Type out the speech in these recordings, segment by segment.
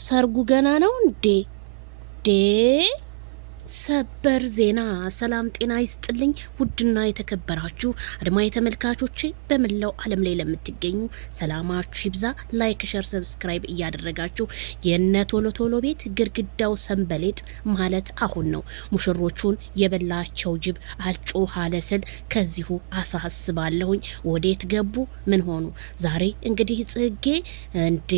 ሰርጉ ገና ነው እንዴ? ሰበር ዜና። ሰላም ጤና ይስጥልኝ ውድና የተከበራችሁ አድማጭ ተመልካቾቼ በመላው ዓለም ላይ ለምትገኙ ሰላማችሁ ይብዛ። ላይክ፣ ሸር፣ ሰብስክራይብ እያደረጋችሁ የነ ቶሎ ቶሎ ቤት ግድግዳው ሰንበሌጥ ማለት አሁን ነው። ሙሽሮቹን የበላቸው ጅብ አልጮህ አለ ስል ከዚሁ አሳስባለሁኝ። ወዴት ገቡ? ምን ሆኑ? ዛሬ እንግዲህ ጽጌ እንዴ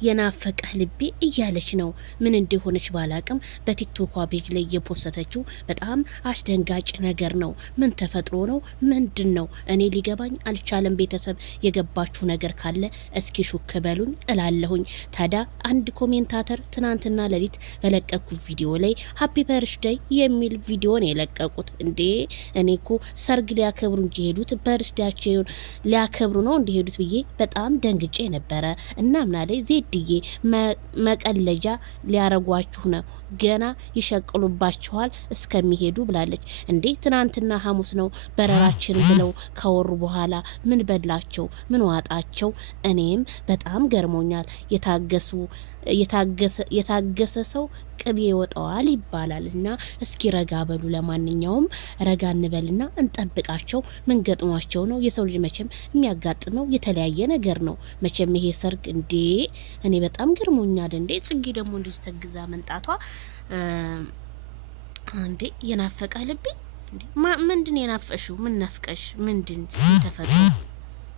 የናፈቀህ ልቤ እያለች ነው። ምን እንደሆነች ባላቅም በቲክቶክ ፔጅ ላይ የፖስተችው በጣም አስደንጋጭ ነገር ነው። ምን ተፈጥሮ ነው? ምንድን ነው? እኔ ሊገባኝ አልቻለም። ቤተሰብ የገባችሁ ነገር ካለ እስኪ ሹክ በሉኝ እላለሁኝ። ታዲያ አንድ ኮሜንታተር ትናንትና ሌሊት በለቀቁት ቪዲዮ ላይ ሀፒ በርዝዴይ የሚል ቪዲዮ ነው የለቀቁት። እንዴ እኔ እኮ ሰርግ ሊያከብሩ እንጂ ሄዱት በርዝዴያቸውን ሊያከብሩ ነው እንዲሄዱት ብዬ በጣም ደንግጬ ነበረ። እና ምናለኝ ዜድዬ መቀለጃ ሊያረጓችሁ ነው፣ ገና ይሸቅሉባችኋል እስከሚሄዱ ብላለች። እንዴ ትናንትና ሐሙስ ነው በረራችን ብለው ካወሩ በኋላ ምን በላቸው? ምን ዋጣቸው? እኔም በጣም ገርሞኛል። የታገሰ ሰው ቅቤ ይወጣዋል ይባላል እና እስኪ ረጋ በሉ። ለማንኛውም ረጋ እንበልና እንጠብቃቸው። ምን ገጥሟቸው ነው? የሰው ልጅ መቼም የሚያጋጥመው የተለያየ ነገር ነው። መቼም ይሄ ሰርግ እንዴ እኔ በጣም ገርሞኛል። እንዴ ጽጌ ደግሞ እንደዚህ ተግዛ መንጣቷ እንዴ የናፈቀ ልቤ እንዴ ምንድን የናፈሽው? ምን ናፍቀሽ? ምንድን ተፈጥሮ?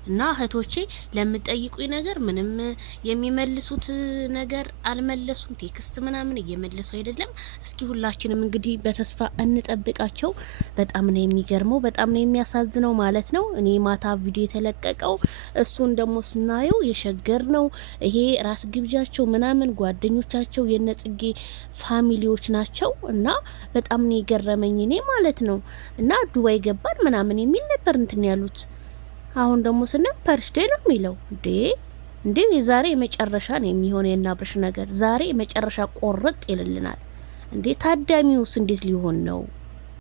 እና እህቶቼ ለምጠይቁኝ ነገር ምንም የሚመልሱት ነገር አልመለሱም። ቴክስት ምናምን እየመለሱ አይደለም። እስኪ ሁላችንም እንግዲህ በተስፋ እንጠብቃቸው። በጣም ነው የሚገርመው፣ በጣም ነው የሚያሳዝነው ማለት ነው። እኔ ማታ ቪዲዮ የተለቀቀው እሱን ደግሞ ስናየው የሸገር ነው ይሄ ራስ ግብዣቸው ምናምን ጓደኞቻቸው የነጽጌ ፋሚሊዎች ናቸው እና በጣም ነው የገረመኝ እኔ ማለት ነው። እና ዱባይ ገባን ምናምን የሚል ነበር እንትን ያሉት። አሁን ደግሞ ስናይ በርዝዴይ ነው የሚለው። እንዴ የዛሬ የመጨረሻ ነው የሚሆነው የናብርሽ ነገር። ዛሬ የመጨረሻ ቆርጥ ይልልናል። እንዴ ታዳሚውስ እንዴት ሊሆን ነው?